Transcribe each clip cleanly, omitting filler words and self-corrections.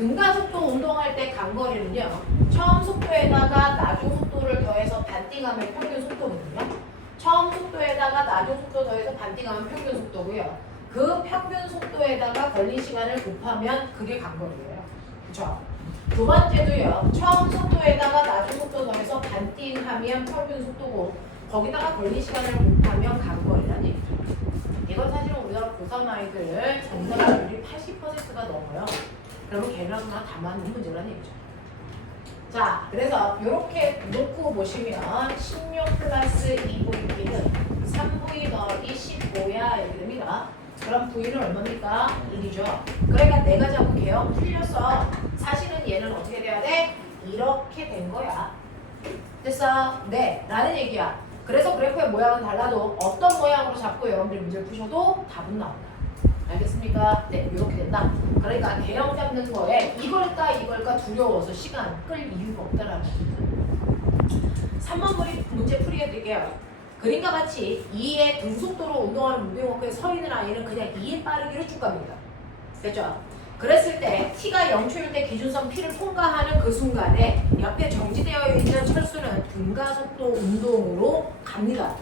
등가속도 운동할 때 간거리는요. 처음 속도에다가 나중 속도를 더해서 반띵하면 평균 속도거든요. 처음 속도에다가 나중 속도 더해서 반띵하면 평균 속도고요. 그 평균 속도에다가 걸린 시간을 곱하면 그게 간거리예요. 그쵸? 두 번째도요. 처음 속도에다가 나중 속도 더해서 반띵하면 평균 속도고 거기다가 걸린 시간을 곱하면 간거리라는 얘기죠. 이건 사실은 우리나라 고3 아이들 정답률이 80%가 넘어요. 그러면 걔네랑나 다 맞는 문제라는 얘기죠. 자, 그래서 이렇게 놓고 보시면 16 플러스 2V는 3V 더하기 15야 이렇게 됩니다. 그럼 V는 얼마입니까? 1이죠. 그러니까 내가 잡을게요. 틀렸어. 사실은 얘는 어떻게 돼야 돼? 이렇게 된 거야. 됐어? 네. 라는 얘기야. 그래서 그래프의 모양은 달라도 어떤 모양으로 잡고 여러분들이 문제를 푸셔도 답은 나온다. 알겠습니까? 네, 이렇게 된다. 그러니까 대형 잡는 거에 이걸까 두려워서 시간 끌 이유가 없다라는 거죠. 3번 문제 풀이해 드릴게요. 그림과 같이 2의 등속도로 운동하는 무빙워크에 서 있는 아이는 그냥 2의 빠르기로 쭉 갑니다. 됐죠? 그랬을 때 T가 0초일 때 기준선 P를 통과하는 그 순간에 옆에 정지되어 있는 철수는 등가속도 운동으로 갑니다.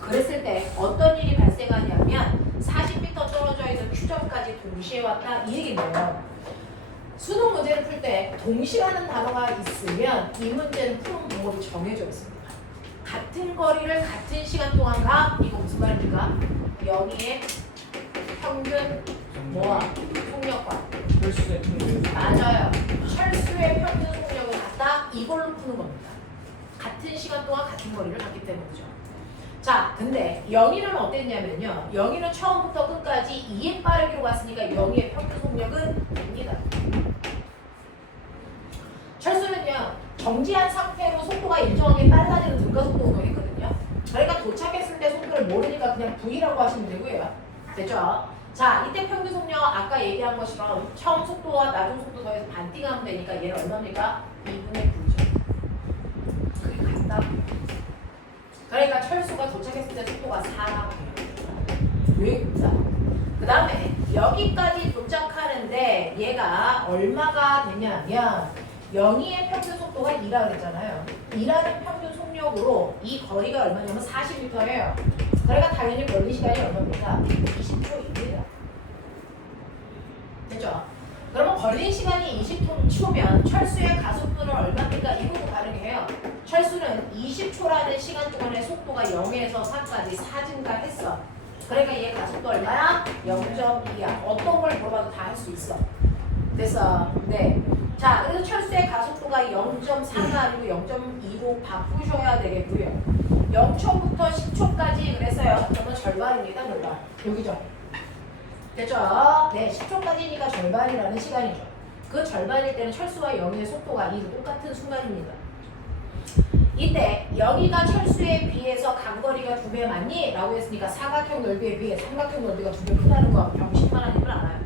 그랬을 때 어떤 일이 발생하냐면 40m 떨어져 있는 Q점까지 동시에 왔다 이 얘기인데요. 수능 문제를 풀 때 동시라는 단어가 있으면 이 문제는 푸는 방법이 정해져 있습니다. 같은 거리를 같은 시간 동안 가 이거 무슨 말입니까? 영희의 평균 뭐와 속력과 철수의 평균. 맞아요. 철수의 평균 속력을 갖다 이걸로 푸는 겁니다. 같은 시간 동안 같은 거리를 갔기 때문이죠. 자, 근데 영희는 어땠냐면요. 영희는 처음부터 끝까지 2의 빠르기로 갔으니까 영희의 평균 속력은 0이다. 철수는요. 정지한 상태로 속도가 일정하게 빨라지는 등가속도 운동했거든요. 그러니까 도착했을 때 속도를 모르니까 그냥 V라고 하시면 되고요. 됐죠? 자, 이때 평균 속력 아까 얘기한 것처럼 처음 속도와 나중 속도 더해서 반띵하면 되니까 얘는 얼마입니까? 2분의 9죠. 그게 같다고요. 그러니까 철수가 도착했을 때 속도가 4라고 해요. 여기입니다. 그 다음에 여기까지 도착하는데 얘가 얼마가 되냐면 영희의 평균 속도가 2라 그랬잖아요. 2라는 평균 속력으로 이 거리가 얼마냐면 40m예요. 그러니까 당연히 걸린 시간이 얼마입니까? 20초입니다. 됐죠? 그러면 걸린 시간이 20초면 철수의 가속도는 얼마입니까? 이것도 다르게 해요. 철수는 20초라는 시간 동안의 속도가 0에서 4까지 4증가했어. 그러니까 얘 가속도 얼마야? 0.2야. 어떤 걸 물어봐도 다 할 수 있어. 됐어? 네. 자, 그래서 철수의 가속도가 0.4가 아니고 0.2로 바꾸셔야 되겠고요. 0초부터 10초까지 그랬어요. 그러면 절반입니다. 절반. 여기죠. 됐죠? 네, 10초까지니까 절반이라는 시간이죠. 그 절반일 때는 철수와 영희의 속도가 이 똑같은 순간입니다. 이때 여기가 철수에 비해서 간거리가 2배 많니? 라고 했으니까 사각형 넓이에 비해 삼각형 넓이가 2배 크다는 거 병신만한 힘을 알아요.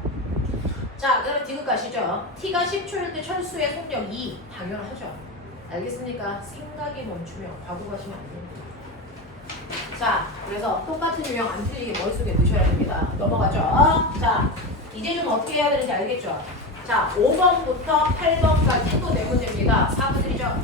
자, 그럼 디귿 가시죠. T가 10초일 때 철수의 속력 2. 당연하죠. 알겠습니까? 생각이 멈추면 과거 가시면 안 됩니다. 자, 그래서 똑같은 유형 안 틀리게 머릿속에 넣으셔야 됩니다. 넘어가죠. 자, 이제 좀 어떻게 해야 되는지 알겠죠? 자, 5번부터 8번까지 또 네 문제입니다. 4분들이죠.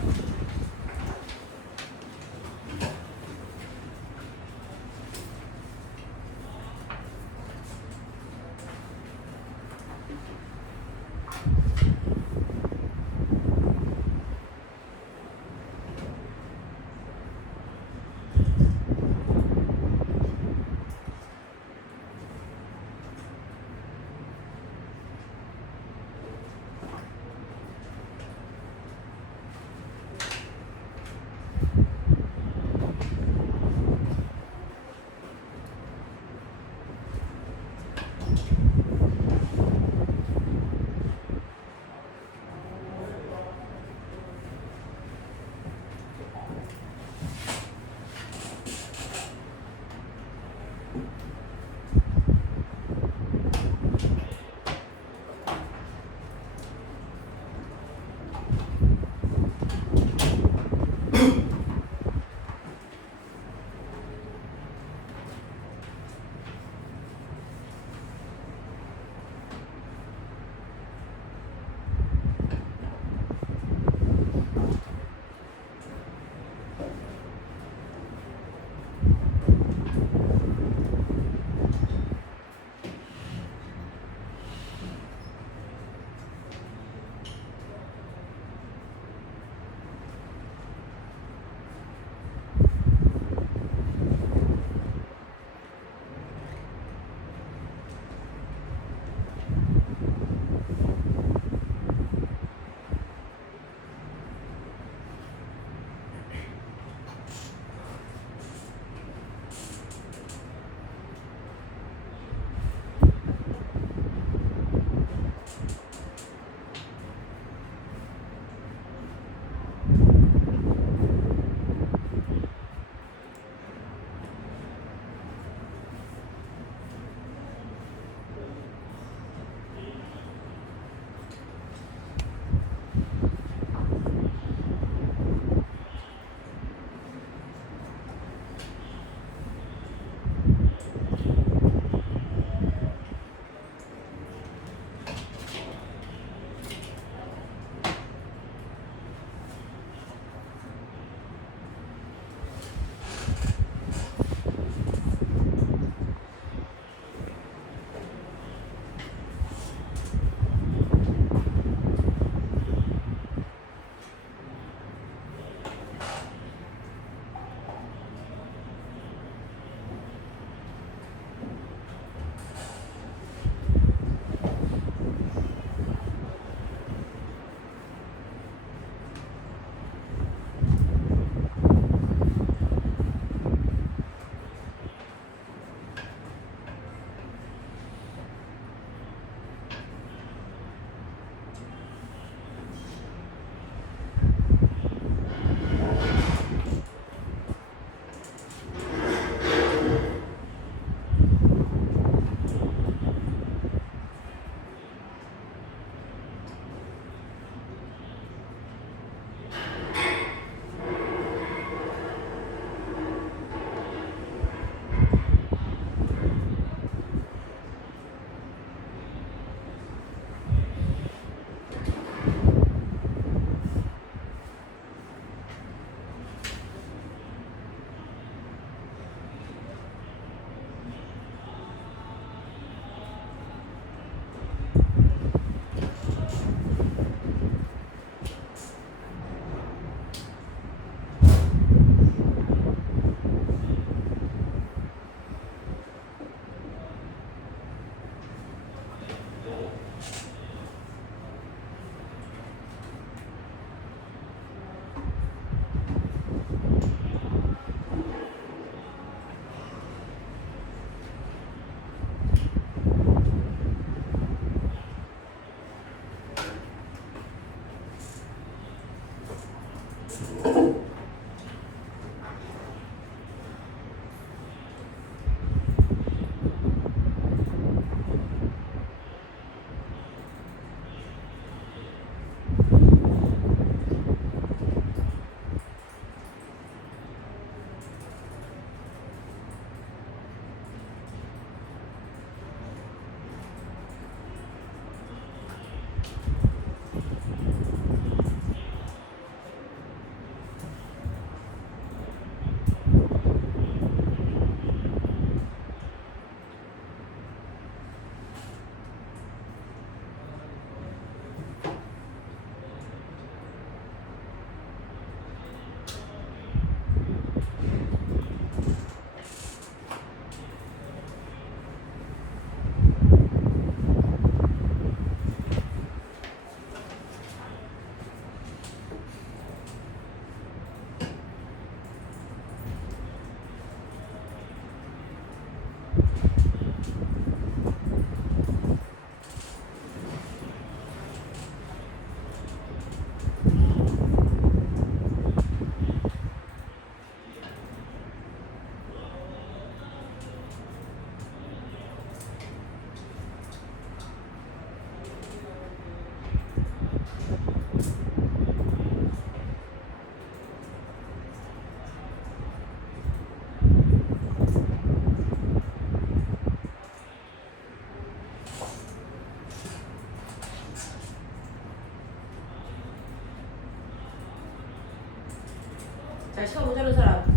자, 시간 모자란 사람.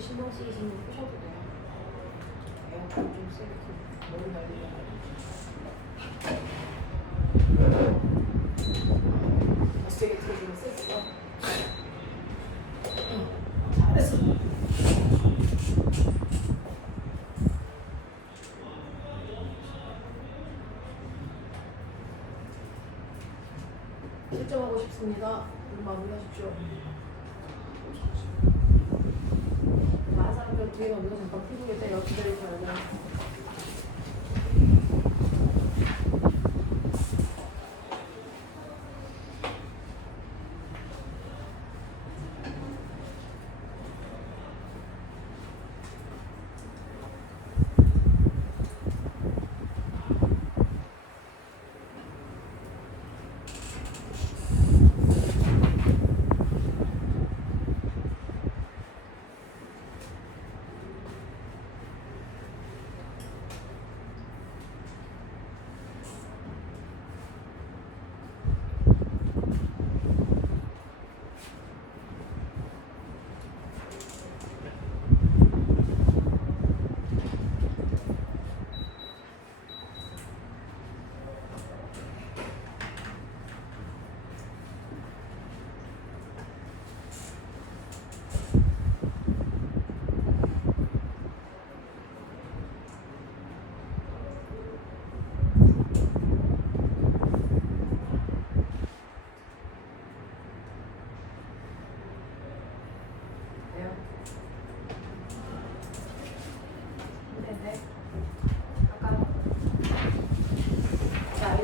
신경 쓰이시면 푸셔도 돼요. 에어컨 좀 세게 너무 날리면 세게 틀어주면 세지죠? 잘했어. 실점하고 싶습니다. 우리 마무리하십시오. 다른 사람들 뒤에 먼저 잠깐 피부겠다. 여기 기다리지 말고.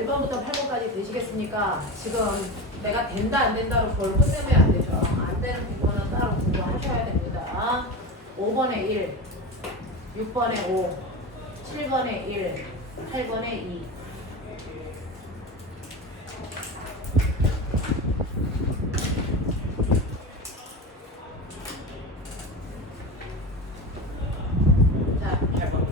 1번부터 8번까지 되시겠습니까? 지금 내가 된다 안 된다로 그걸 혼내면 안 되죠. 안 되는 부분은 따로 공부하셔야 됩니다. 5번에 1, 6번에 5, 7번에 1, 8번에 2. 자, 8번.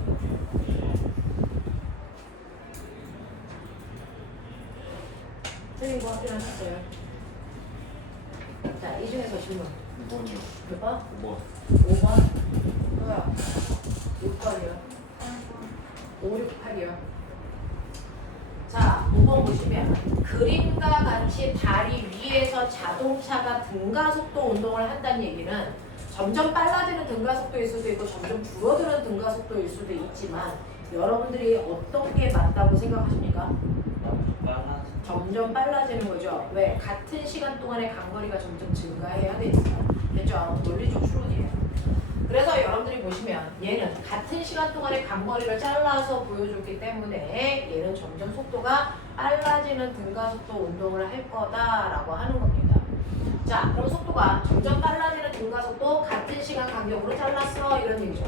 선생님 뭐 확인하셨어요? 자, 이 중에서 질문. 6번이요. 몇 번? 5번. 5번? 뭐야? 6번이요. 5, 6, 8이요. 자, 5번 보시면 그림과 같이 다리 위에서 자동차가 등가속도 운동을 한다는 얘기는 점점 빨라지는 등가속도일 수도 있고 점점 줄어드는 등가속도일 수도 있지만 여러분들이 어떤 게 맞다고 생각하십니까? 점점 빨라지는 거죠. 왜? 같은 시간 동안의 간거리가 점점 증가해야 되니까. 됐죠? 논리적 추론이에요. 그래서 여러분들이 보시면 얘는 같은 시간 동안의 간거리를 잘라서 보여줬기 때문에 얘는 점점 속도가 빨라지는 등가속도 운동을 할 거다라고 하는 겁니다. 자, 그럼 속도가 점점 빨라지는 등가속도 같은 시간 간격으로 잘랐어 이런 얘기죠.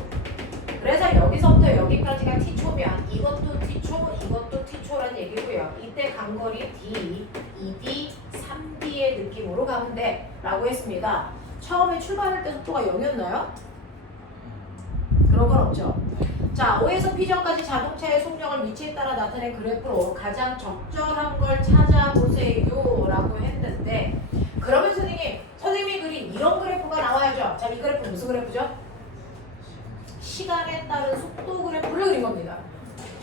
그래서 여기서부터 여기까지가 t초면 이것도 t초, 이것도 t초라는 얘기고요. 이때 간거리 d, 2d, 3d의 느낌으로 가면 돼 라고 했습니다. 처음에 출발할 때 속도가 0이었나요? 그런 건 없죠. 자, O에서 P점까지 자동차의 속력을 위치에 따라 나타낸 그래프로 가장 적절한 걸 찾아보세요 라고 했는데 그러면 선생님이 그린 이런 그래프가 나와야죠. 자, 이 그래프 무슨 그래프죠? 시간에 따른 속도 그래프를 그린 겁니다.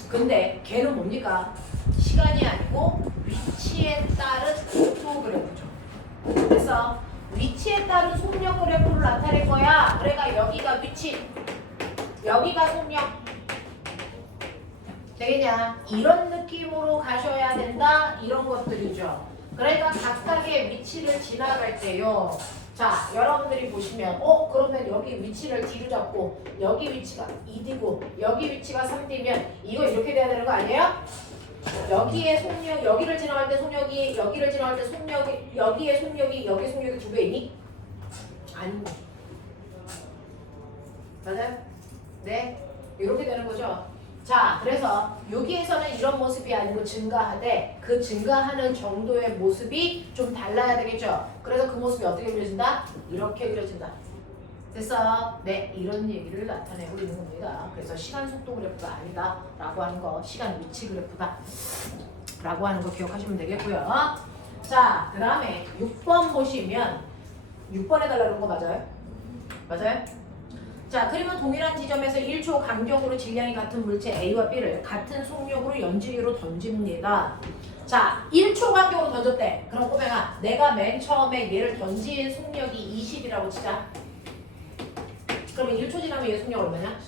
근데 걔는 뭡니까? 시간이 아니고 위치에 따른 속도 그래프죠. 그래서 위치에 따른 속력 그래프를 나타낼 거야. 그러니까 여기가 위치, 여기가 속력. 되겠냐? 이런 느낌으로 가셔야 된다. 이런 것들이죠. 그러니까 각각의 위치를 지나갈 때요. 자, 여러분들이 보시면 그러면 여기 위치를 D로 잡고 여기 위치가 2D고 여기 위치가 3D면 이거 이렇게 돼야 되는 거 아니에요? 여기에 속력, 여기를 지나갈 때 속력이, 여기를 지나갈 때 속력이, 여기에 속력이, 여기 속력이 2배이니? 아닙니다. 맞아요? 네, 이렇게 되는 거죠. 자, 그래서 여기에서는 이런 모습이 아니고 증가하되 그 증가하는 정도의 모습이 좀 달라야 되겠죠. 그래서 그 모습이 어떻게 그려진다? 이렇게 그려진다. 됐어? 네, 이런 얘기를 나타내고 있는 겁니다. 그래서 시간 속도 그래프가 아니다 라고 하는 거, 시간 위치 그래프다 라고 하는 거 기억하시면 되겠고요. 자, 그 다음에 6번 보시면 6번 해달라는 거 맞아요? 맞아요? 자, 그러면 동일한 지점에서 1초 간격으로 질량이 같은 물체 A와 B를 같은 속력으로 연지기로 던집니다. 자, 1초 간격으로 던졌대. 그럼 꼬맹아, 내가 맨 처음에 얘를 던진 속력이 20이라고 치자. 그러면 1초 지나면 얘 속력 얼마냐?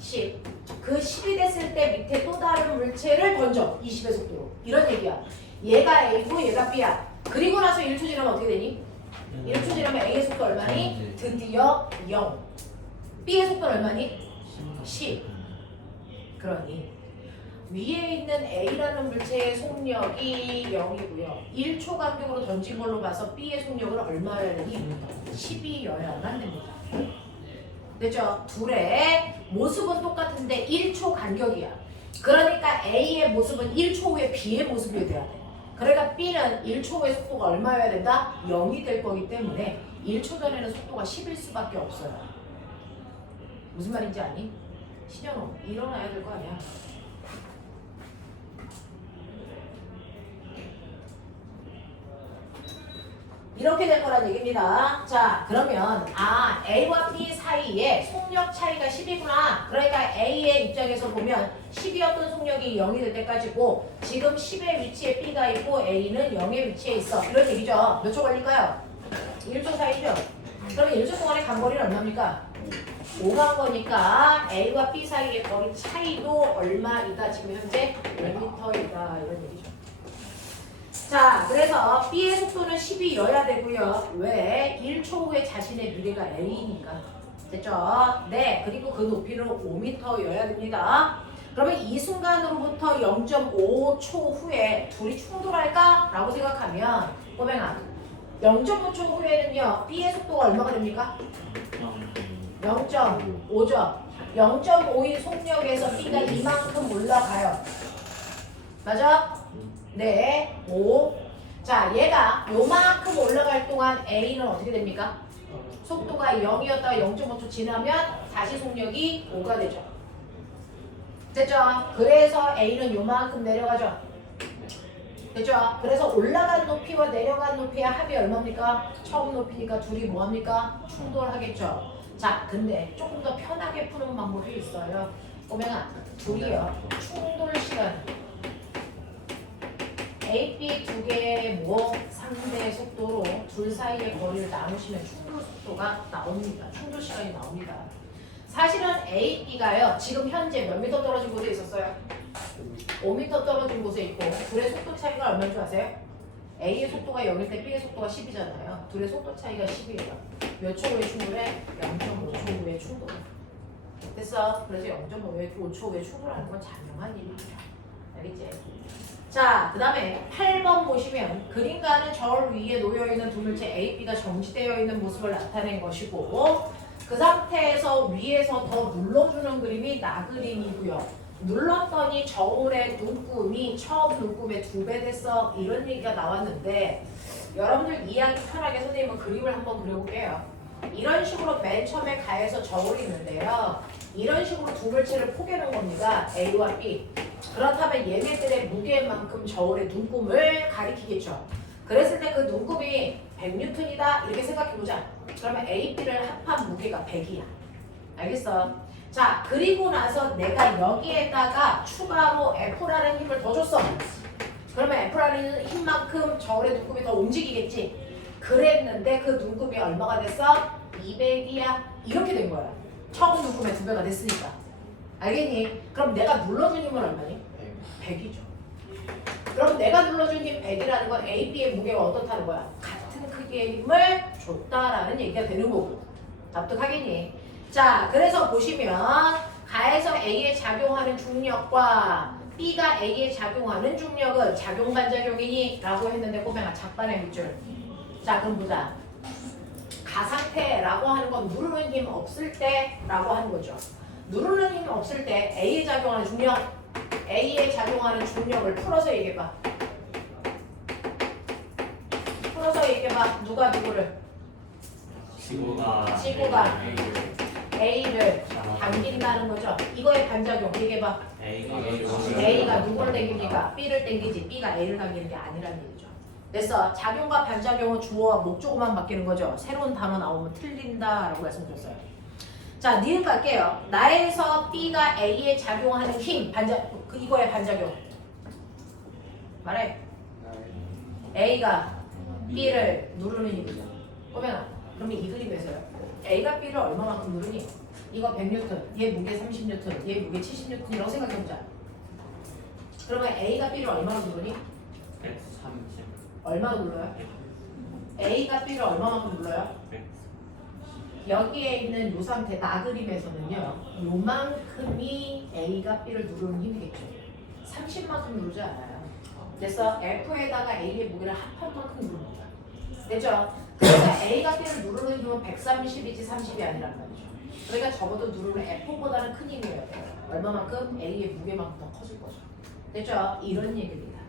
10. 그 10이 됐을 때 밑에 또 다른 물체를 던져. 20의 속도로. 이런 얘기야. 얘가 A고 얘가 B야. 그리고 나서 1초 지나면 어떻게 되니? 1초 지나면 A의 속도 얼마니? 드디어 0. B의 속도는 얼마니? 10. 그러니 위에 있는 A라는 물체의 속력이 0이고요. 1초 간격으로 던진 걸로 봐서 B의 속력은 얼마여야 되니? 10이어야만 됩니다. 됐죠? 둘의 모습은 똑같은데 1초 간격이야. 그러니까 A의 모습은 1초 후에 B의 모습이 돼야 돼. 그러니까 B는 1초 후에 속도가 얼마여야 된다? 0이 될 거기 때문에 1초 전에는 속도가 10일 수밖에 없어요. 무슨 말인지 아니? 신현호, 일어나야 될 거 아니야? 이렇게 될 거란 얘기입니다. 자, 그러면 A와 B 사이에 속력 차이가 10이구나. 그러니까 A의 입장에서 보면 10이었던 속력이 0이 될 때까지고 지금 10의 위치에 B가 있고 A는 0의 위치에 있어. 이런 얘기죠. 몇 초 걸릴까요? 1초 사이죠. 그러면 1초 동안의 간거리는 얼마입니까? 5간 거니까 A와 B 사이의 거리 차이도 얼마이다. 지금 현재 5m이다. 이런 얘기죠. 자, 그래서 B의 속도는 10이어야 되고요. 왜? 1초 후에 자신의 미래가 A니까. 됐죠? 네, 그리고 그 높이는 5m여야 됩니다. 그러면 이 순간으로부터 0.5초 후에 둘이 충돌할까? 라고 생각하면 꼬맹아 0.5초 후에는요 B의 속도가 얼마가 됩니까? 0.5죠. 0.5인 속력에서 B가 이만큼 올라가요. 맞아? 네, 5. 자, 얘가 요만큼 올라갈 동안 A는 어떻게 됩니까? 속도가 0이었다가 0.5초 지나면 다시 속력이 5가 되죠. 됐죠? 그래서 A는 요만큼 내려가죠. 됐죠? 그래서 올라간 높이와 내려간 높이의 합이 얼마입니까? 처음 높이니까 둘이 뭐합니까? 충돌하겠죠. 자, 근데 조금 더 편하게 푸는 방법이 있어요. 꼬맹아, 둘이요. 충돌 시간. A, B 두 개의 상대의 속도로 둘 사이의 거리를 나누시면 충돌 속도가 나옵니다. 충돌 시간이 나옵니다. 사실은 A, B가요. 지금 현재 몇 미터 떨어진 곳에 있었어요? 5m 떨어진 곳에 있고 둘의 속도 차이가 얼마인 줄 아세요? A의 속도가 0일 때 B의 속도가 10이잖아요. 둘의 속도 차이가 10이에요. 몇 초 후에 충돌해? 0.5초 후에 충돌. 됐어? 그래서 0.5초 후에 충돌하는 건 자명한 일입니다. 알겠지? 자, 그 다음에 8번 보시면 그림과는 절 위에 놓여있는 두 물체 A, B가 정지되어 있는 모습을 나타낸 것이고 그 상태에서 위에서 더 눌러주는 그림이 나그림이고요. 눌렀더니 저울의 눈금이 처음 눈금의 2배 됐어. 이런 얘기가 나왔는데 여러분들 이해하기 편하게 선생님은 그림을 한번 그려볼게요. 이런 식으로 맨 처음에 가에서 저울이 있는데요. 이런 식으로 두 물체를 포개는 겁니다. A와 B. 그렇다면 얘네들의 무게만큼 저울의 눈금을 가리키겠죠. 그랬을 때 그 눈금이 100N이다 이렇게 생각해보자. 그러면 A, B를 합한 무게가 100이야. 알겠어? 자, 그리고 나서 내가 여기에다가 추가로 F라는 힘을 더 줬어. 그러면 F라는 힘만큼 저울의 눈금이 더 움직이겠지. 그랬는데 그 눈금이 얼마가 됐어? 200이야. 이렇게 된 거야. 처음 눈금의 2배가 됐으니까. 알겠니? 그럼 내가 눌러준 힘은 얼마니? 100이죠. 그럼 내가 눌러준 힘 100이라는 건 A, B의 무게가 어떻다는 거야? 같은 크기의 힘을 줬다라는 얘기가 되는 거고. 납득하겠니? 자, 그래서 보시면 가에서 A에 작용하는 중력과 B가 A에 작용하는 중력은 작용반작용이니? 라고 했는데 꼬맹아 작반의 밑줄. 자, 그럼 보자. 가상태라고 하는 건 누르는 힘 없을 때 라고 하는 거죠. 누르는 힘 없을 때 A에 작용하는 중력, A에 작용하는 중력을 풀어서 얘기해봐. 풀어서 얘기해봐. 누가 누구를? 지구가 A를 당긴다는 거죠. 이거의 반작용 얘기해봐. A가 누구를 당깁니까? B를 당기지. B가 A를 당기는 게 아니라는 얘기죠. 됐어. 작용과 반작용은 주어와 목적어만 바뀌는 거죠. 새로운 단어 나오면 틀린다라고 말씀드렸어요. 자, 니은 갈게요. 나에서 B가 A에 작용하는 힘, 이거의 반작용. 말해. A가 B를 누르는 힘이죠. 꼬맹아, 그러면 이 그림에서요. A가 B를 얼마만큼 누르니? 이거 100N, 얘 무게 30N, 얘 무게 70N이라고 생각해보자. 그러면 A가 B를 얼마나 누르니? 130. 얼마나 눌러요? A가 B를 얼마만큼 눌러요? 여기에 있는 이 상태 나그림에서는요. 요만큼이 A가 B를 누르는 힘이겠죠. 30만큼 누르지 않아요. 그래서 F에다가 A의 무게를 합한 만큼 누릅니다. 됐죠? 그래서 A가 B를 누르는 힘은 130이지 30이 아니란 말이죠. 그러니까 적어도 누르는 F보다는 큰 힘이어야 돼요. 얼마만큼? A의 무게만큼 더 커질 거죠. 됐죠? 이런 얘기입니다.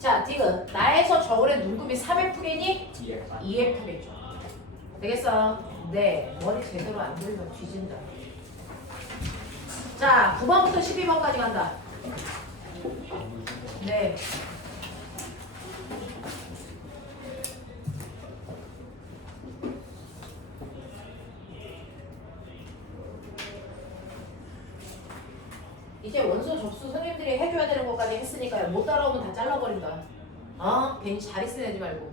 자, 디귿. 나에서 저울의 눈금이 3F겠니? 2F겠죠. 되겠어? 네. 머리 제대로 안 들면 뒤진다. 자, 9번부터 12번까지 간다. 네. 이제 원소 접수 선생님들이 해줘야 되는 것까지 했으니까요. 못 따라오면 다 잘라버린다. 괜히 자리 쓰내지 말고.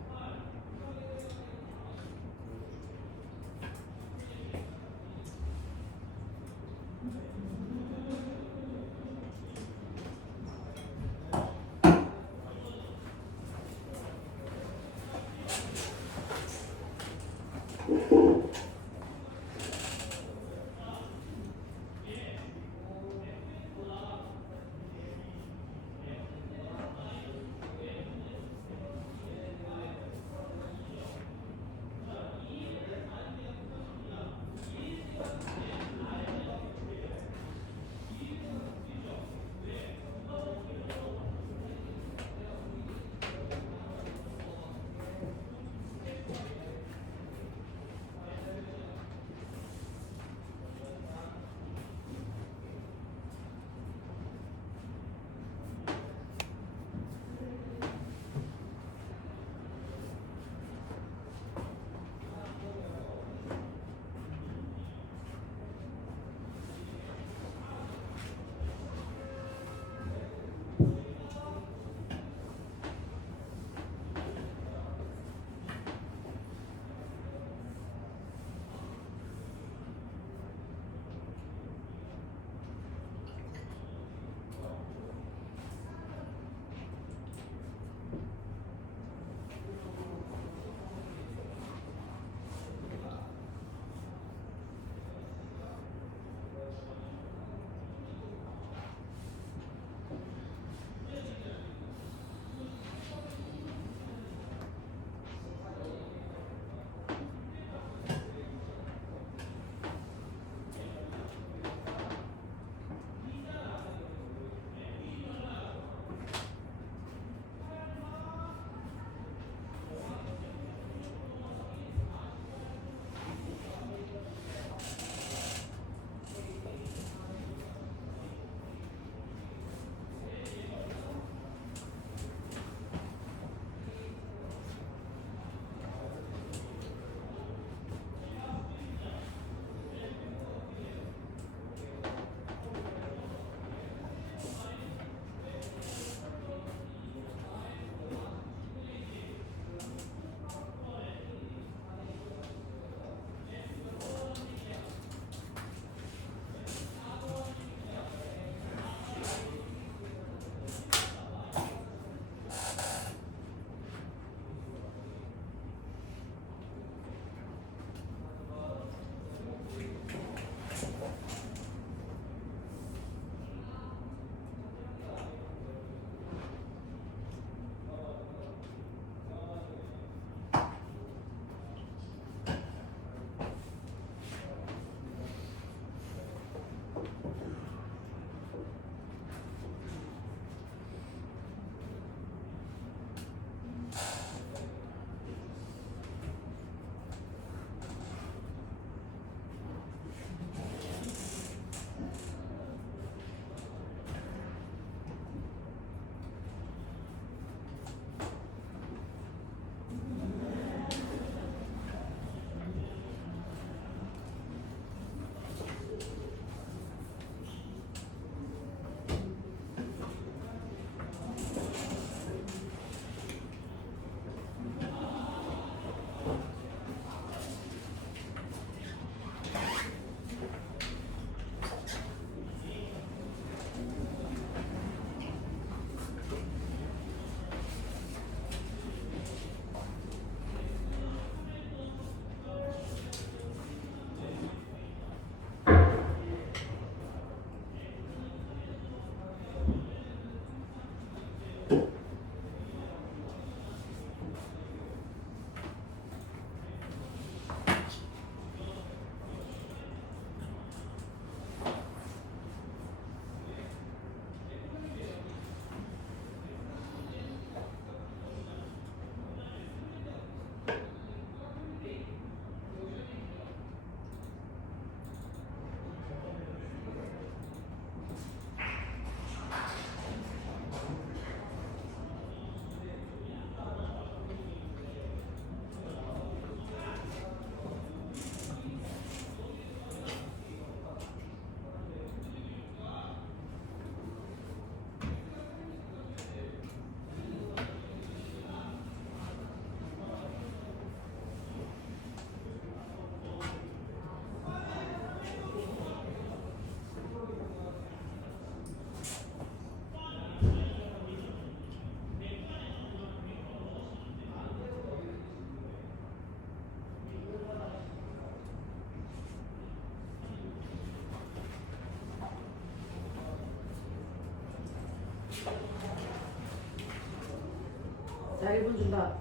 자, 1분 준다.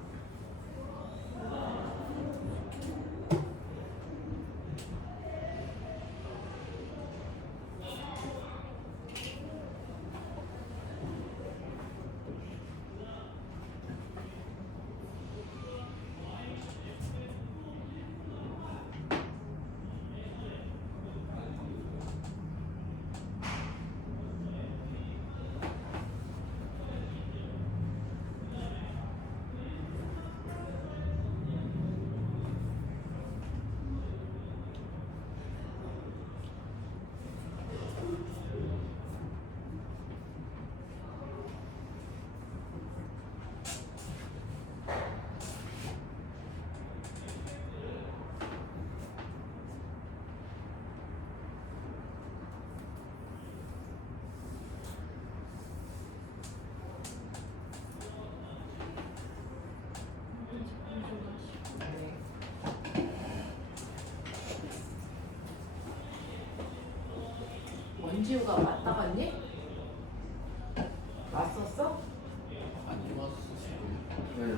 원지우가 왔다 갔니? 왔었어? 안 왔었어요. 네.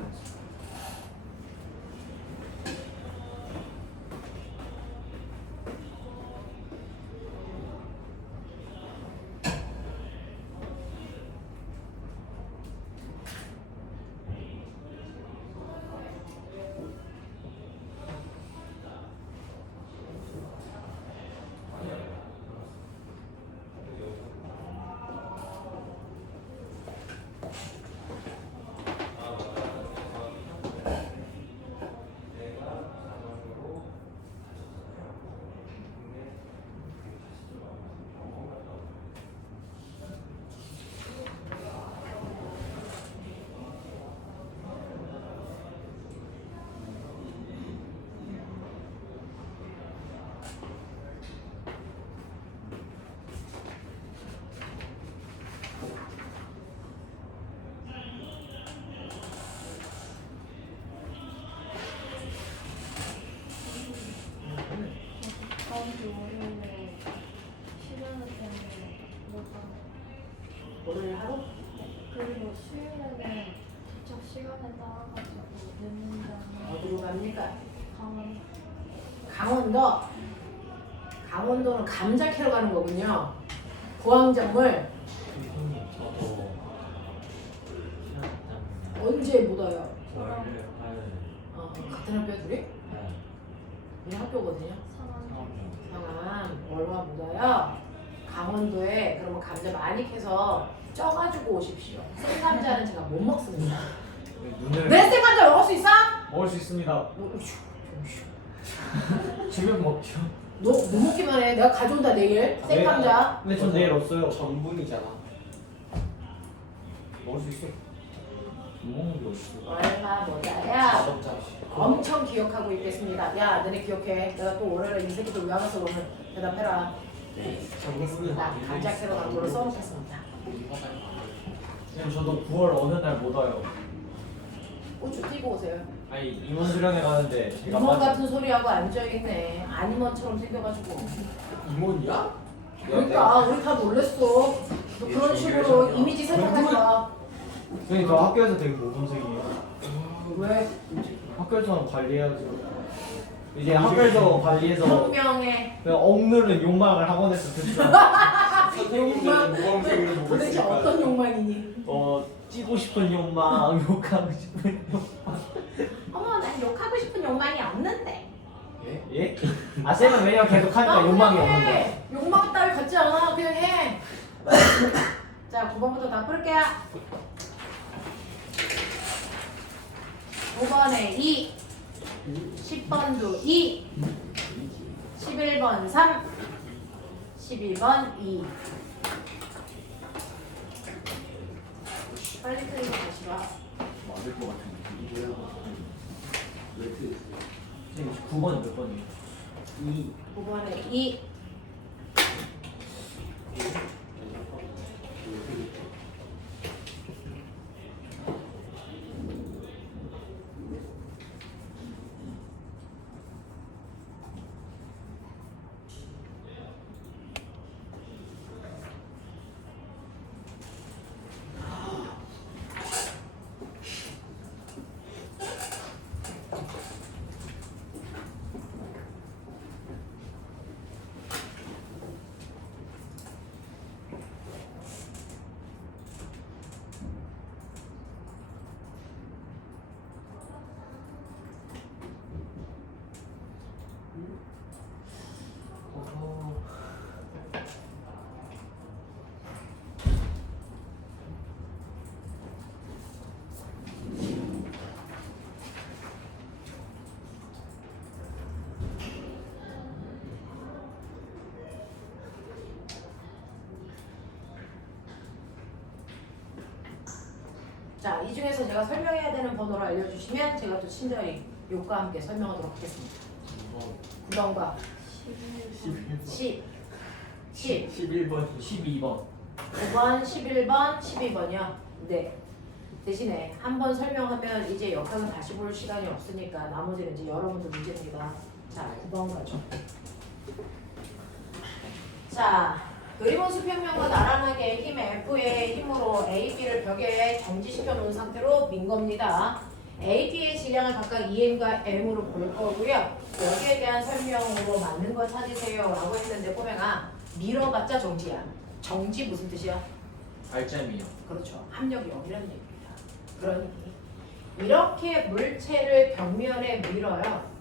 다음 주 월요일에 쉬는 때문에 못 가. 오늘 하루? 그리고 수요일에는 도착 시간에 따라가지고 늦는다면 어디로 갑니까? 강원 강원도. 강원도는 감자 캐러 가는 거군요. 부항작물 선생님 저도 시간 때문에 언제 못 와요? 월요일 화요일 같은 학교에 둘이? 네 우리 학교거든요. 상황 상암 월화 못 와요. 강원도에 그러면 감자 많이 캐서 쪄가지고 오십시오. 생감자는 제가 못 먹습니다. 눈을 내 생감자 먹을 수 있어? 먹을 수 있습니다. 너, 주면 먹죠. 너 못 먹기만 해. 내가 가져온다 내일. 생감자. 근데 전 내일 없어요. 전분이잖아. 먹을 수 있어. 못 먹는 게 어딨어. 월화 못 와요. 자동차. 엄청 기억하고 있겠습니다. 야, 너네 기억해. 내가 또 월요일에 이 새끼들 왜 와서 오늘 대답해라. 네. 알겠습니다. 감자 캐러 간 거로 써놓겠습니다. 그냥 저도 9월 어느 날 못 와요. 고추 띄고 오세요. 아니 임원 수련회 가는데 제가 이모 빠져. 같은 소리하고 앉아있네. 아니먼처럼 생겨가지고. 이몬이야? 그러니까 우리 다 놀랬어. 너 그런 식으로 이미지 생각하지 마. 선생님 저 학교에서 되게 모범생이에요. 왜? 학교에서는 관리해야죠. 이제 학교에서 관리해서 혁명의 그냥 억누른 욕망을 학원에서 듣죠. 선생님들은 모범생으로 보고 도대체 있으니까. 어떤 욕망이니? 찌고 싶은 욕망, 욕하고 싶은 욕망. 어머, 난 욕하고 싶은 욕망이 없는데. 예? 예? 아 쌤은 왜냐면 계속 하니까 욕망이 그냥 없는 거야. 해. 욕망 따위 갖지 않아. 그냥 해. 자, 9번부터 다 풀게요. 5번에 2, 10번도 2, 11번 3, 12번 2. 빨리 틀리고 다시 와. 맞을 것 같은데. 이거야. 왜 이렇게 선생님 9번이 몇 번이에요? 2. 5번에 2, 자, 이 중에서 제가 설명해야 되는 번호를 알려주시면 제가 또 친절히 요과 함께 설명하도록 하겠습니다. 9번과 10, 11번 12번 9번, 11번, 12번이요. 네. 대신에 한 번 설명하면 이제 역학은 다시 볼 시간이 없으니까 나머지는 이제 여러분들 문제입니다. 자, 9번 가죠. 자, 그림은 수평면과 나란하게 힘 F의 힘으로 A, B를 벽에 정지시켜 놓은 상태로 민 겁니다. A, B의 질량을 각각 EM과 M으로 볼 거고요. 여기에 대한 설명으로 맞는 거 찾으세요 라고 했는데 꼬맹아, 밀어봤자 정지야. 정지 무슨 뜻이야? 알짜미요. 그렇죠. 합력이 0이라는 얘기입니다. 그러니 이렇게 물체를 벽면에 밀어요.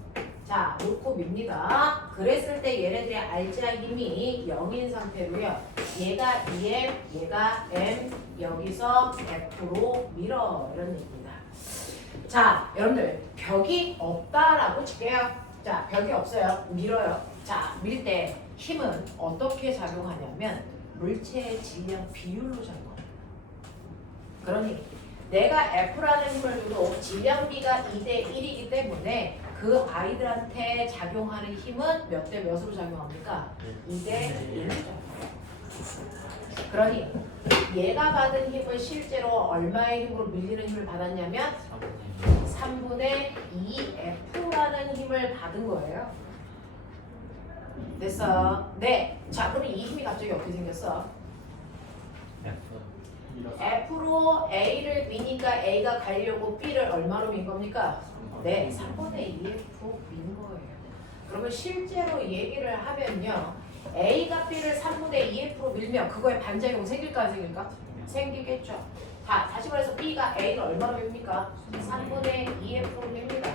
자, 놓고 밉니다. 그랬을 때 얘네들의 알자 힘이 0인 상태로요. 얘가 EM, 얘가 M, 여기서 F로 밀어. 이런 얘기입니다. 자, 여러분들 벽이 없다라고 칠게요. 자, 벽이 없어요. 밀어요. 자, 밀 때 힘은 어떻게 작용하냐면 물체의 질량 비율로 작용합니다. 그러니 내가 F라는 힘을 두고 질량 B가 2대 1이기 때문에 그 아이들한테 작용하는 힘은 몇 대 몇으로 작용합니까? 2대 1로 작용합니다. 그러니 얘가 받은 힘은 실제로 얼마의 힘으로 밀리는 힘을 받았냐면 3분의 2F라는 힘을 받은 거예요. 됐어? 네. 자, 그럼 이 힘이 갑자기 어떻게 생겼어? F로 A를 미니까 A가 가려고 B를 얼마로 민 겁니까? 네, 3분의 2F 민 거예요. 그러면 실제로 얘기를 하면요. A가 B를 3분의 2F로 밀면 그거에 반작용 생길까 안 생길까? 생기겠죠. 자, 다시 말해서 B가 A를 얼마로 밉니까? 3분의 2F로 밉니다.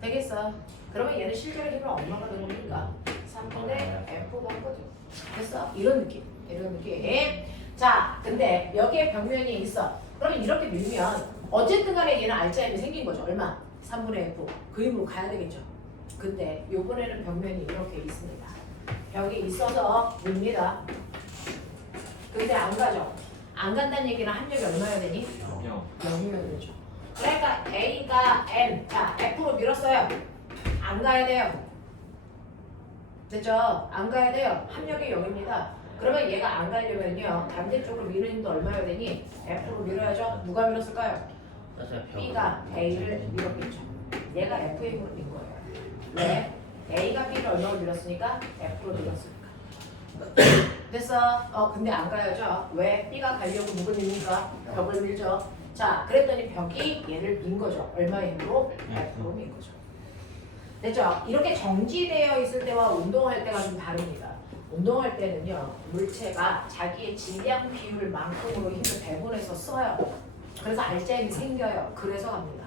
되겠어? 그러면 얘는 실제로 힘은 얼마가 되는 겁니까? 3분의 F가 거죠. 됐어? 이런 느낌. 이런 느낌. 자, 근데 여기에 벽면이 있어. 그러면 이렇게 밀면 어쨌든 간에 얘는 알짜임이 생긴 거죠. 얼마? 3분의 F. 그 힘으로 가야 되겠죠. 근데 요번에는 벽면이 이렇게 있습니다. 벽이 있어서 밉니다. 근데 안 가죠. 안 간다는 얘기는 합력이 얼마여야 되니? 0이어야 되죠. 그러니까 A가 M, 자 F로 밀었어요. 안 가야 돼요. 됐죠? 안 가야 돼요. 합력이 0입니다. 그러면 얘가 안 가려면요. 반대쪽으로 미는 힘도 얼마여야 되니? F로 밀어야죠. 누가 밀었을까요? B가 A를 밀었겠죠. 얘가 F의 힘으로 민 거예요. 왜? A가 B를 얼마로 밀었으니까? F로 밀었으니까. 됐어? 근데 안 가야죠. 왜? B가 가려고 누굴 밉니까? 벽을 밀죠. 자, 그랬더니 벽이 얘를 민 거죠. 얼마의 힘으로? F로 민 거죠. 됐죠? 이렇게 정지되어 있을 때와 운동할 때가 좀 다릅니다. 운동할 때는요, 물체가 자기의 질량 비율만큼으로 힘을 배분해서 써요. 그래서 알짜임이 생겨요. 그래서 갑니다.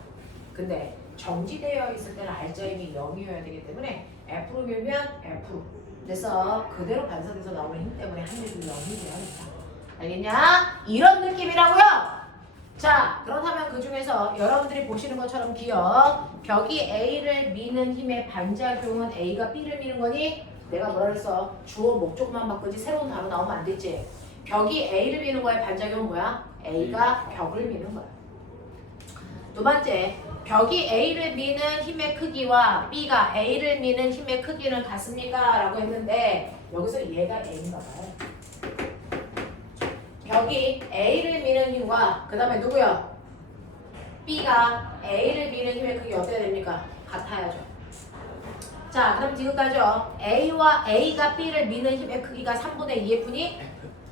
근데 정지되어 있을 때는 알짜임이 0이어야 되기 때문에 F로 밀면 F로. 그래서 그대로 반사돼서 나오는 힘 때문에 합력이 0이 돼야 합니다. 알겠냐? 이런 느낌이라고요. 자, 그렇다면 그 중에서 여러분들이 보시는 것처럼 기억. 벽이 A를 미는 힘의 반작용은 A가 B를 미는 거니? 내가 뭐라 그랬어? 주어 목적만 바꾸지 새로운 단어 나오면 안 됐지? 벽이 A를 미는 거의 반작용은 뭐야? A가 벽을 미는 거야. 두 번째, 벽이 A를 미는 힘의 크기와 B가 A를 미는 힘의 크기는 같습니까? 라고 했는데 여기서 얘가 A인가 봐요. 벽이 A를 미는 힘과 그 다음에 누구요? B가 A를 미는 힘의 크기 어때야 됩니까? 같아야죠. 자, 그럼 지금까지요. A가 B를 미는 힘의 크기가 3분의 2F니?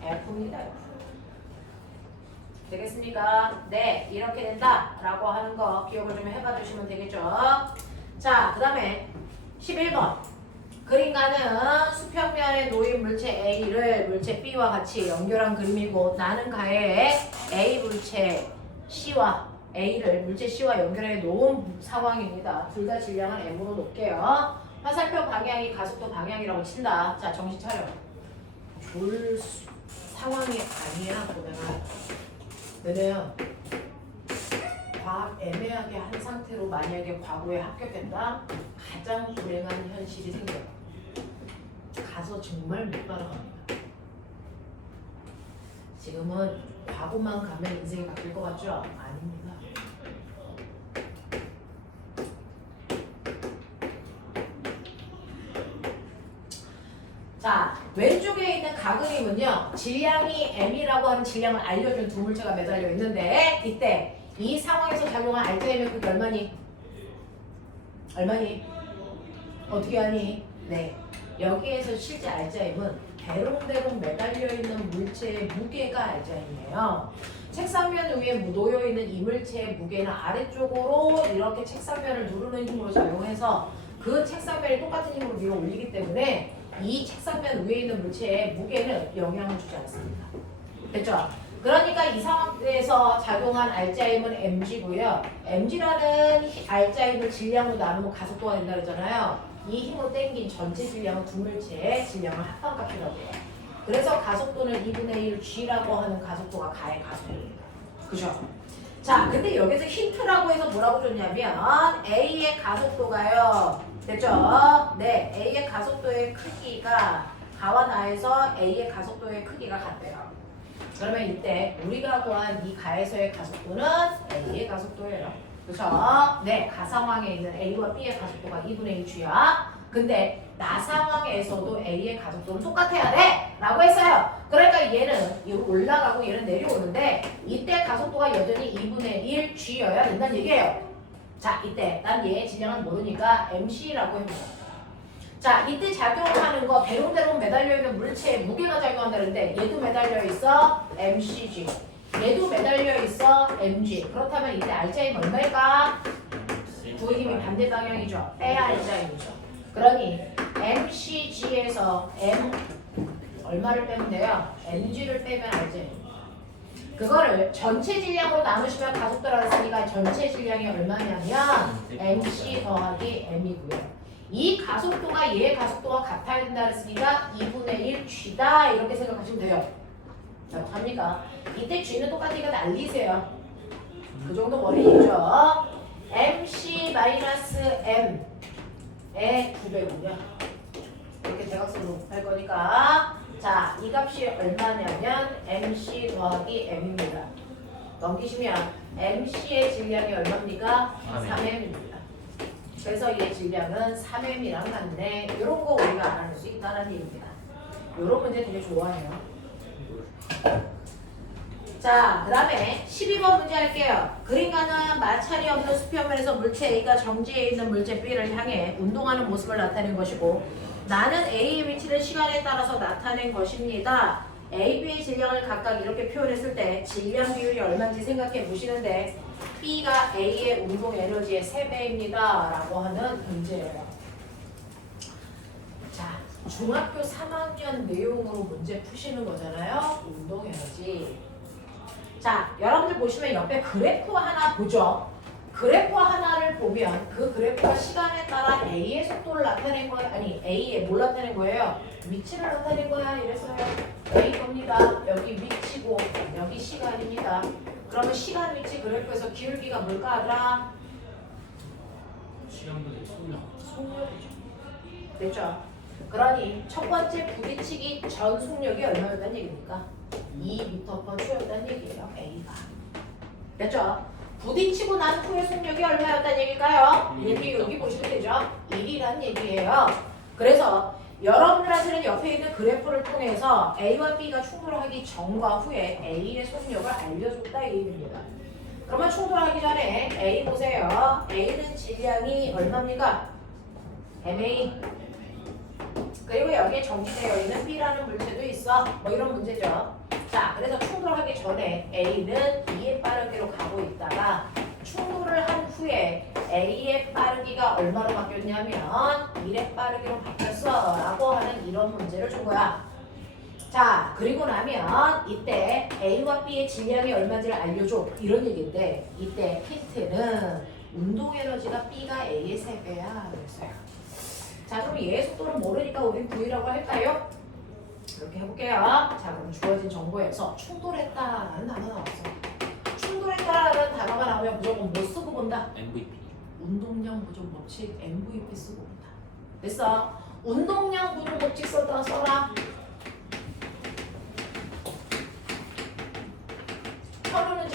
F입니다. F. 되겠습니까? 네, 이렇게 된다 라고 하는 거 기억을 좀 해봐 주시면 되겠죠. 자, 그 다음에 11번 그림가는 수평면에 놓인 물체 A를 물체 B와 같이 연결한 그림이고 나는 가에 A 물체 C와 A를 물체 C와 연결해 놓은 상황입니다. 둘 다 질량을 M으로 놓을게요. 화살표 방향이 가속도 방향이라고 친다. 자, 정신 차려. 볼 상황이 아니야, 보면은. 왜냐면 과학 애매하게 한 상태로 만약에 과거에 합격했다? 가장 불행한 현실이 생겨요. 가서 정말 못 따라갑니다. 지금은 과거만 가면 인생이 바뀔 것 같죠? 아닙니다. 자, 왼쪽에 있는 가그림은요, 질량이 m이라고 하는 질량을 알려준 두 물체가 매달려 있는데, 이때 이 상황에서 작용한 알자임의 크기 얼마니? 얼마니? 어떻게 하니? 네. 여기에서 실제 알자임은 대롱대롱 매달려 있는 물체의 무게가 알자임이에요. 책상면 위에 놓여 있는 이 물체의 무게는 아래쪽으로 이렇게 책상면을 누르는 힘으로 작용해서 그 책상면이 똑같은 힘으로 위로 올리기 때문에 이 책상면 위에 있는 물체의 무게는 영향을 주지 않습니다. 됐죠? 그러니까 이 상황에서 작용한 알자임은 mg고요. mg라는 알자임을 질량으로 나누면 가속도가 된다 그랬잖아요. 이 힘으로 땡긴 전체 질량은 두 물체의 질량을 합한값이라고 해요. 그래서 가속도는 2분의 1 g라고 하는 가속도가 가의 가속도입니다. 그죠? 자, 근데 여기서 힌트라고 해서 뭐라고 줬냐면 A의 가속도가요. 됐죠? 네, A의 가속도의 크기가 가와 나에서 A의 가속도의 크기가 같대요. 그러면 이때 우리가 구한 이 가에서의 가속도는 A의 가속도예요. 그렇죠? 네, 가 상황에 있는 A와 B의 가속도가 2분의 1g야. 근데 나 상황에서도 A의 가속도는 똑같아야 돼! 라고 했어요. 그러니까 얘는 올라가고 얘는 내려오는데 이때 가속도가 여전히 2분의 1g여야 된다는 얘기예요. 자, 이때 난 얘의 질량은 모르니까 mc라고 해보자. 자, 이때 작용하는 거 대롱대롱 매달려 있는 물체에 무게가 작용한다는데 얘도 매달려 있어 mcg, 얘도 매달려 있어 mg. 그렇다면 이때 알자임 얼마일까? 두 힘이 반대 방향이죠. 빼야 알자임이죠. 그러니 mcg에서 m 얼마를 빼면 돼요? mg를 빼면 알자임. 그거를 전체 질량으로 나누시면 가속도라고 했으니까 전체 질량이 얼마냐면 mc 더하기 m이고요. 이 가속도가 얘의 가속도가 같아야 된다 그랬으니까 2분의 1 g다 이렇게 생각하시면 돼요. 자, 갑니까? 이때 g는 똑같으니까 날리세요. 그 정도 머리이죠. mc-m의 9배고요. 이렇게 대각선으로 할 거니까 자, 이 값이 얼마냐면 mc 더하기 m입니다. 넘기시면 mc의 질량이 얼마입니까? 3m입니다. 그래서 얘 질량은 3m이랑 같네. 이런 거 우리가 알아낼 수 있다는 얘기입니다. 이런 문제 되게 좋아해요. 자, 그 다음에 12번 문제 할게요. 그림과는 마찰이 없는 수평면에서 물체 A가 정지해 있는 물체 B를 향해 운동하는 모습을 나타낸 것이고 나는 A의 위치를 시간에 따라서 나타낸 것입니다. A, B의 질량을 각각 이렇게 표현했을 때 질량 비율이 얼마인지 생각해 보시는데 B가 A의 운동 에너지의 3배입니다. 라고 하는 문제예요. 자, 중학교 3학년 내용으로 문제 푸시는 거잖아요. 운동 에너지. 자, 여러분들 보시면 옆에 그래프 하나 보죠. 그래프 하나를 보면 그 그래프가 시간에 따라 A의 속도를 나타낸 거예요. 아니, A의 뭘 나타낸 거예요? 위치를 나타낸 거야. 이랬어요. A 겁니다. 여기 위치고 여기 시간입니다. 그러면 시간 위치 그래프에서 기울기가 뭘까 하더라? 시간분의 속력. 속력이죠. 됐죠? 그러니 첫 번째 부딪히기 전 속력이 얼마였다는 얘기입니까? 2m/초였다는 얘기예요. A가. 됐죠? 부딪히고 난 후에 속력이 얼마였다는 얘기일까요? 여기 보시면 되죠? 1이라는 얘기예요. 그래서 여러분들한테는 옆에 있는 그래프를 통해서 A와 B가 충돌하기 전과 후에 A의 속력을 알려줬다 이 얘기입니다. 그러면 충돌하기 전에 A 보세요. A는 질량이 얼마입니까? MA. 그리고 여기에 정지되어 있는 B라는 물체도 있어. 뭐 이런 문제죠. 자, 그래서 충돌하기 전에 A는 2의 빠르기로 가고 있다가 충돌을 한 후에 A의 빠르기가 얼마로 바뀌었냐면 1의 빠르기로 바뀌었어 라고 하는 이런 문제를 준 거야. 자, 그리고 나면 이때 A와 B의 질량이 얼마인지를 알려줘 이런 얘기인데 이때 힌트는 운동 에너지가 B가 A의 3배야 그랬어요. 자, 그럼 얘의 속도를 모르니까 우린 V라고 할까요? 이렇게 해볼게요. 자, 그럼 주어진 정보에서 충돌했다라는 단어 나왔어. 충돌했다라는 단어가 나오면 무조건 뭐 쓰고 본다? MVP. 운동량 부족 법칙 MVP 쓰고 본다. 됐어? 운동량 부족 법칙 써라.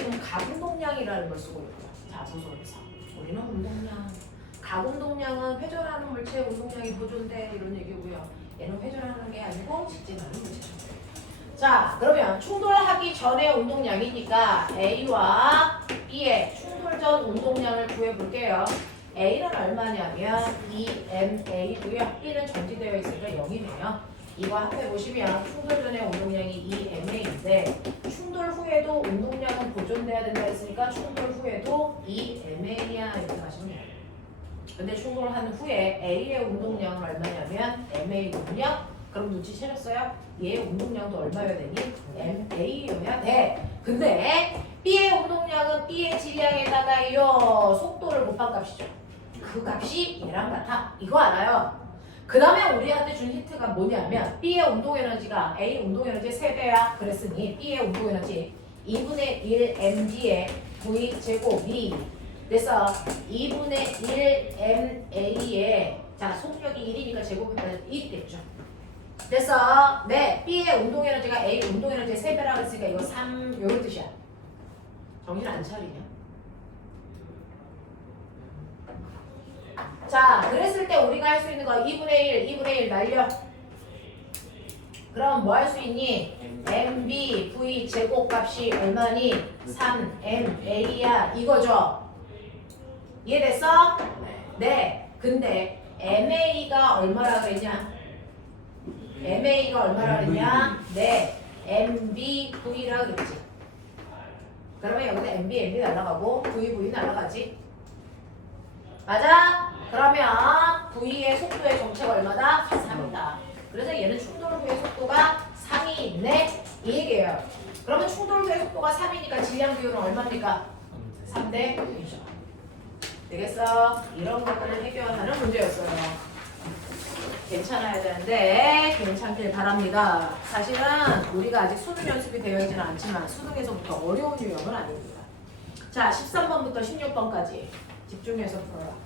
지금 가운동량이라는 걸 쓰고 있고요. 자소서에서 우리는 운동량. 가운동량은 회전하는 물체의 운동량이 보존돼 이런 얘기고요. 얘는 회전하는 게 아니고 직진하는 물체죠. 자, 그러면 충돌하기 전의 운동량이니까 A와 B의 충돌 전 운동량을 구해볼게요. A는 얼마냐면 2MA고요. B는 정지되어 있으니까 0이네요. 이거 앞에 보시면 충돌 전의 운동량이 2MA인데 충돌 후에도 운동량은 보존돼야 된다 했으니까 충돌 후에도 2MA야 이렇게 하시면 돼요. 근데 충돌한 후에 A의 운동량은 얼마냐면 MA거든요. 그럼 눈치채셨어요? 얘의 운동량도 얼마여야 되니? MA여야 돼. 근데 B의 운동량은 B의 질량에다가요 속도를 곱한 값이죠. 그 값이 얘랑 같아. 이거 알아요? 그 다음에 우리한테 준 힌트가 뭐냐면 B의 운동에너지가 A 운동에너지의 3배야 그랬으니 B의 운동에너지 2분의 1 mg의 v 제곱이 그래서 2분의 1 ma의 자 속력이 1이니까 제곱하면 1이 됐죠. 그래서 네 B의 운동에너지가 A 운동에너지의 3배라고 했으니까 이거 3 요런 뜻이야. 정신 안 차리냐? 자, 그랬을 때 우리가 할 수 있는 거 2분의 1 날려. 그럼 뭐 할 수 있니? MB, V 제곱값이 얼마니? 3MA야 이거죠. 이해됐어? 네. 근데 MA가 얼마라 그랬냐? MA가 얼마라 그랬냐? 네. MBV라 그랬지. 그러면 여기서 MB 날아가고 VV 날아가지. 맞아? 그러면 V의 속도의 정체가 얼마다? 3이다. 그래서 얘는 충돌 후의 속도가 3이 있네? 이 얘기예요. 그러면 충돌 후의 속도가 3이니까 질량 비율은 얼마입니까? 3대 2죠. 되겠어? 이런 것들을 해결하는 문제였어요. 괜찮아야 되는데 괜찮길 바랍니다. 사실은 우리가 아직 수능 연습이 되어 있지는 않지만 수능에서부터 어려운 유형은 아닙니다. 자, 13번부터 16번까지 집중해서 풀어요.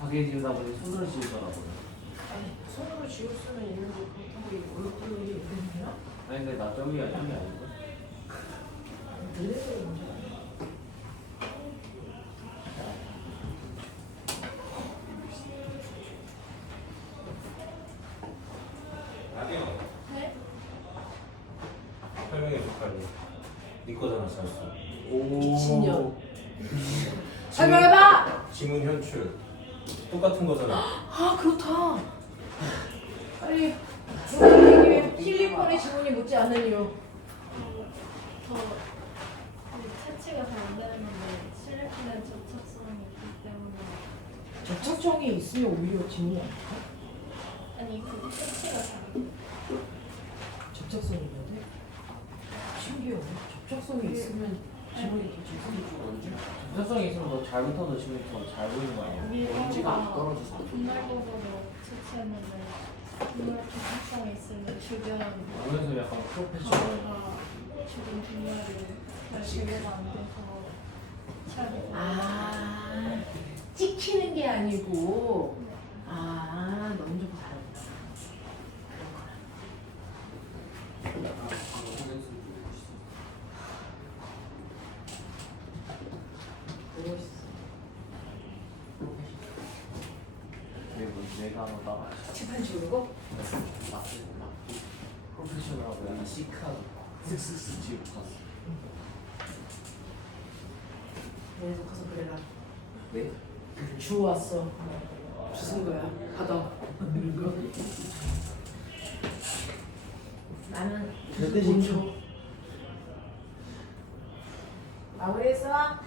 가게 지우다 보니 손으로 지우더라고요. 아니 손으로 지울 수는 있는데 그렇다고 이 얼굴이 이렇게 되나? 아니 근데 나 저기가 형이 아니고. 늘레서의 문제가 아니야. 네? 설명해 줄까요? 네 거잖아, 쌀수. 오. 미친년. 설명해봐. 지문 현출. 똑같은 거잖아. 아 그렇다. 빨리 선생님이 실리콘의 지문이 묻지 않는 이유. 채취가 잘 안 되는데 실리콘에 접착성이 있기 때문에 접착성이 있으면 오히려 지문이 안 돼. 아니 그 채취가 잘 안 돼. 접착성이 있는데? 신기하네. 접착성이 있으면 지문이 더 좋지. 접착성이 있으면 더 잘 붙어서 지금 더잘 보이는 거 아니에요? 먼지가 안 떨어져서. 분말법으로 채취했는데 분말 접착성이 있으면 주변 그래서 약간 프로페셔널. 가루가 주변 분말이 잘 제거가 안 돼서 잘 아 찍히는 게 아니고 아 너무 좀 다르다. 멋있어. 그리고 내가 하다가 칠판 지우고 막 프로페셔널하고 약간 시크하고 쓱쓱쓱 지우고 갔어. 계속 가서 그래라. 네? 주워왔어. 무슨 거야? 받아. 이런 거. 나는 절대 못 신청. 줘. 마무리했어?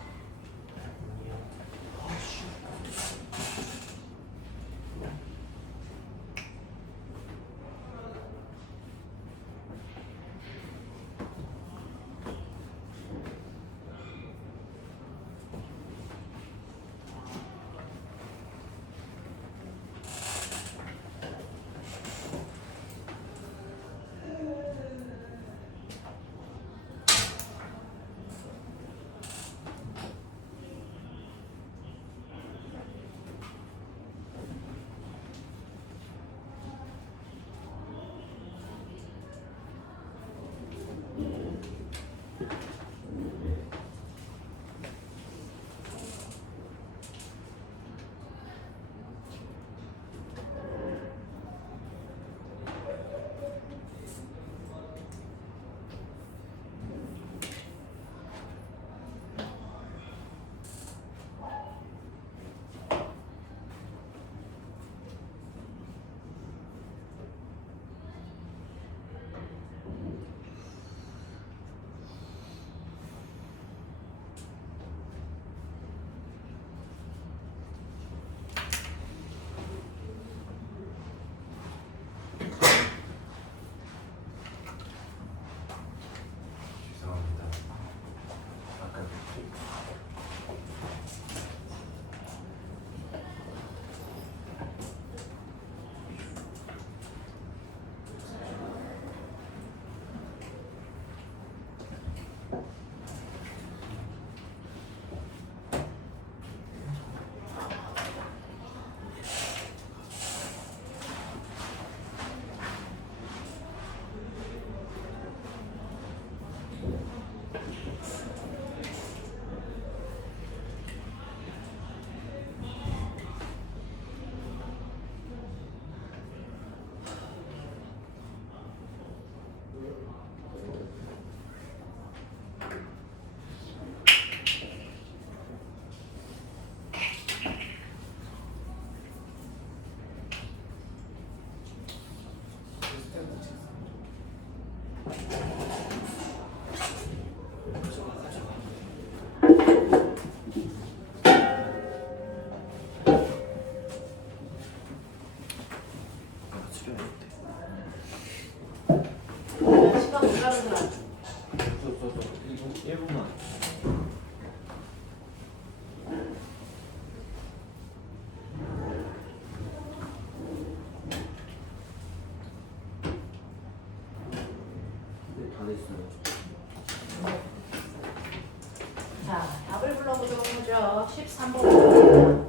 보죠. 13번.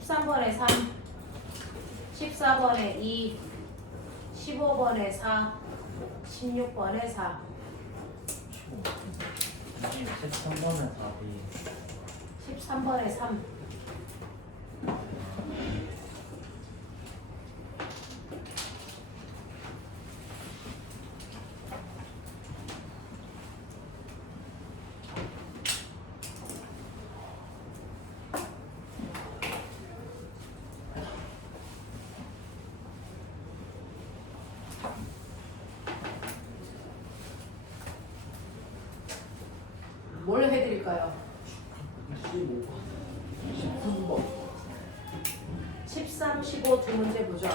13번에 3, 14번에 2, 15번에 4, 16번에 4. 13번에 답이 13번에 3. 뭘 해드릴까요? 13번 13, 15 두 문제 보죠.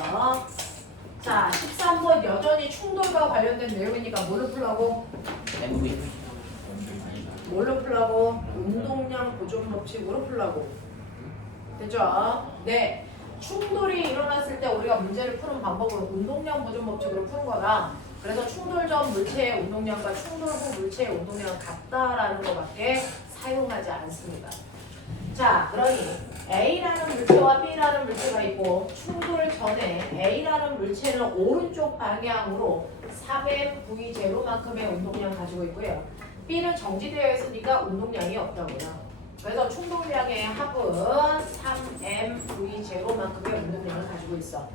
자, 13번 여전히 충돌과 관련된 내용이니까 뭘로 풀라고? MV 뭘로 풀라고? 운동량 보존 법칙으로 풀라고. 됐죠? 네. 충돌이 일어났을 때 우리가 문제를 푸는 방법은 운동량 보존 법칙으로 푸는 거다. 그래서 충돌 전 물체의 운동량과 충돌 후 물체의 운동량은 같다라는 것밖에 사용하지 않습니다. 자, 그러니 A라는 물체와 B라는 물체가 있고 충돌 전에 A라는 물체는 오른쪽 방향으로 3mv0만큼의 운동량 가지고 있고요. B는 정지되어 있으니까 운동량이 없다고요. 그래서 충돌량의 합은 3mv0만큼의 운동량을 가지고 있어.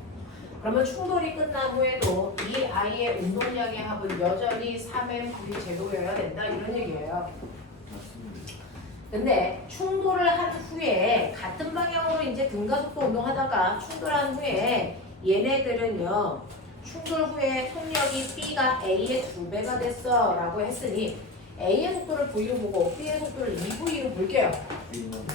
그러면 충돌이 끝난 후에도 이 아이의 운동량의 합은 여전히 3mv0여야 된다 이런 얘기예요. 근데 충돌을 한 후에 같은 방향으로 이제 등가속도 운동하다가 충돌한 후에 얘네들은요 충돌 후에 속력이 B가 A의 2배가 됐어 라고 했으니 A의 속도를 V로 보고 B의 속도를 2V로 볼게요.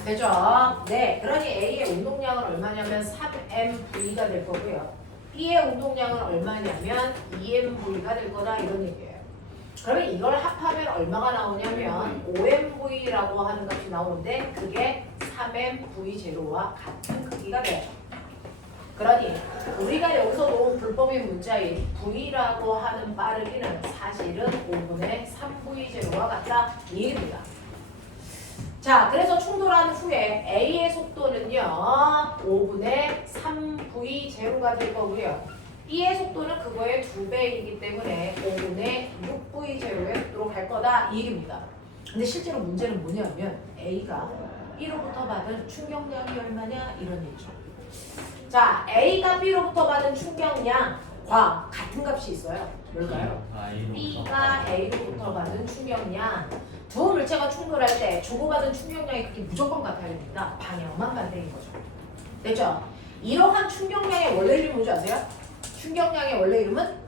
되죠? 네, 그러니 A의 운동량은 얼마냐면 3mV가 될 거고요. B의 운동량은 얼마냐면 2mV가 될 거다 이런 얘기예요. 그러면 이걸 합하면 얼마가 나오냐면 5mV라고 하는 값이 나오는데 그게 3mV0와 같은 크기가 돼요. 그러니 우리가 여기서 놓은 불법인 문자인 V라고 하는 빠르기는 사실은 5분의 3V0와 같다 이 얘기입니다. 자, 그래서 충돌한 후에 A의 속도는요 5분의 3V0가 될 거고요. B의 속도는 그거의 2배이기 때문에 5분의 6V0의 속도로 갈 거다 이 얘기입니다. 근데 실제로 문제는 뭐냐면 A가 B로부터 받은 충격량이 얼마냐 이런 얘기죠. 자, A가 B로부터 받은 충격량과 같은 값이 있어요. 뭘까요? B가 A로부터 받은 충격량. 두 물체가 충돌할 때 주고받은 충격량이 그렇게 무조건 같아야 됩니다. 방향만 반대인 거죠. 됐죠? 이러한 충격량의 원래 이름이 뭔지 아세요? 충격량의 원래 이름은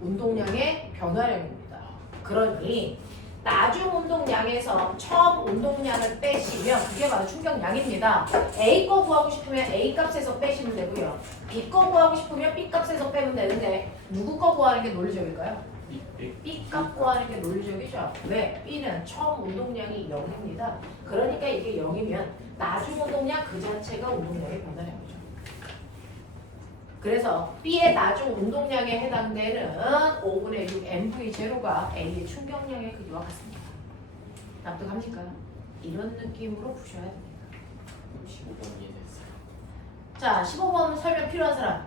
운동량의 변화량입니다. 그러니 나중 운동량에서 처음 운동량을 빼시면 그게 바로 충격량입니다. A 거 구하고 싶으면 A 값에서 빼시면 되고요. B 거 구하고 싶으면 B 값에서 빼면 되는데 누구 거 구하는 게 논리적일까요? B 값 구하는 게 논리적이죠. 왜? B는 처음 운동량이 0입니다. 그러니까 이게 0이면 나중 운동량 그 자체가 운동량의 변화량이죠. 그래서 B의 나중 운동량에 해당되는 5분의 6 mv0가 A의 충격량의 크기와 같습니다. 납득합니까? 이런 느낌으로 푸셔야 됩니다. 15번 이해됐어요. 자, 15번 설명 필요한 사람?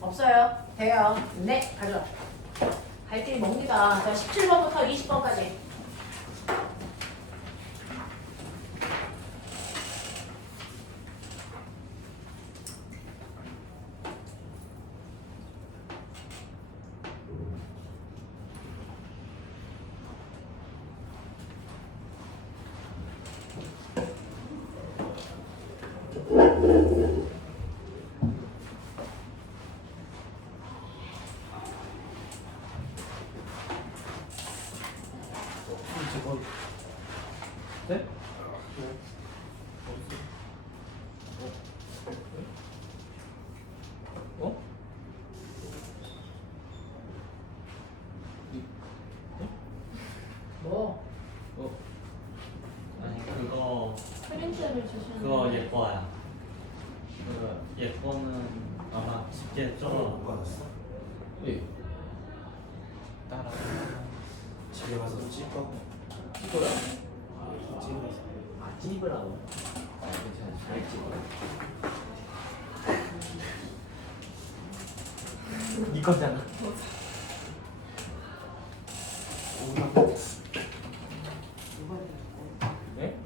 없어요? 돼요? 네, 가져. 갈 길이 멉니다. 자, 17번부터 20번까지. 네? 어? 뭐? 아니 그거 프린트를 주시는 그거 예뻐야. 그 예뻐는 아마 집게 좀 받았어? 네. 따라 집에 가서 찌꺼. 찍어요? 찌면서. 아 찝으라고? 아 괜찮아 잘 찍어. 네 거잖아. 네?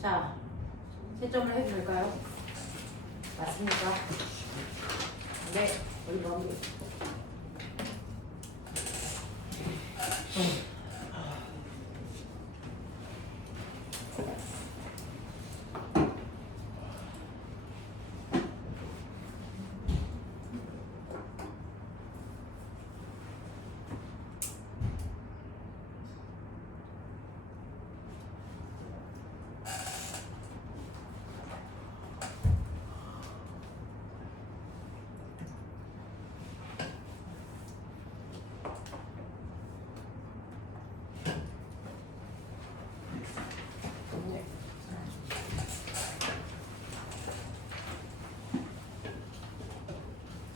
자, 채점을 해도 될까요? 맞습니까? 네, 여기 넘기. 네.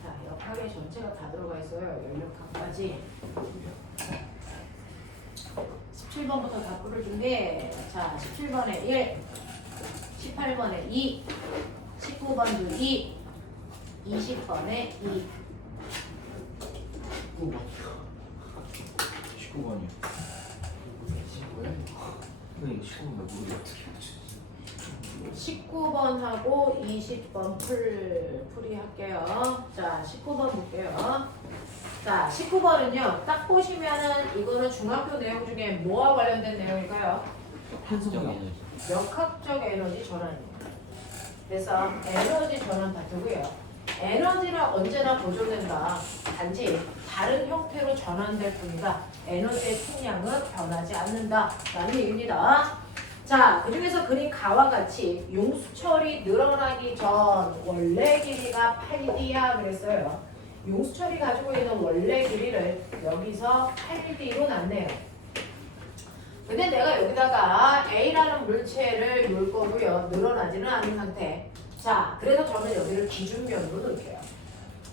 자, 역학의 전체가 다 들어가 있어요. 연력학까지. 17번부터 다 풀을 준비. 자, 17번에 1, 18번에 2, 19번도 2, 20번에 2. 19번이요. 19야? 근데 이거 19번 왜 모르게 어떻게 맞추지? 19번하고 20번 풀이 할게요. 자, 19번 볼게요. 자, 19번은요. 딱 보시면은 이거는 중학교 내용 중에 뭐와 관련된 내용일까요? 한성 에너지. 역학적 에너지 전환입니다. 그래서 에너지 전환 파트고요. 에너지는 언제나 보존된다. 단지 다른 형태로 전환될 뿐이다. 에너지의 총량은 변하지 않는다. 라는 얘기입니다. 자, 그 중에서 그린 가와 같이 용수철이 늘어나기 전 원래 길이가 8d야 그랬어요. 용수철이 가지고 있는 원래 길이를 여기서 8d로 놨네요. 근데 내가 여기다가 A라는 물체를 놓을 거고요. 늘어나지는 않은 상태. 자, 그래서 저는 여기를 기준면으로 놓을게요.